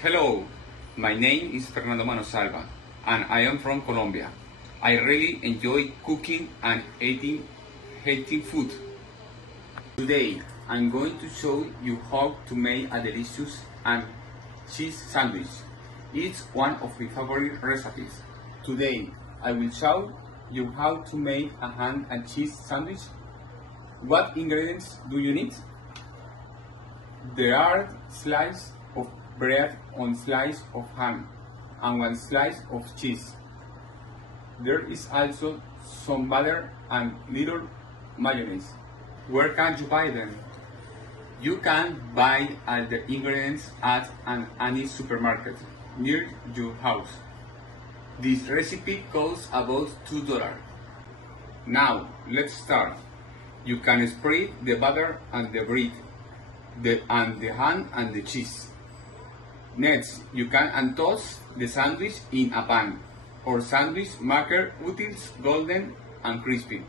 Hello, my name is Fernando Manosalva and I am from Colombia. I really enjoy cooking and eating food. Today I'm going to show you how to make a delicious and cheese sandwich. It's one of my favorite recipes. Today I will show you how to make a ham and cheese sandwich. What ingredients do you need? There are slices of bread, one slice of ham, and one slice of cheese. There is also some butter and little mayonnaise. Where can you buy them? You can buy all the ingredients at any supermarket near your house. This recipe costs about $2. Now, let's start. You can spread the butter and the bread, the ham and the cheese. Next, you can toast the sandwich in a pan or sandwich maker until it's golden and crispy.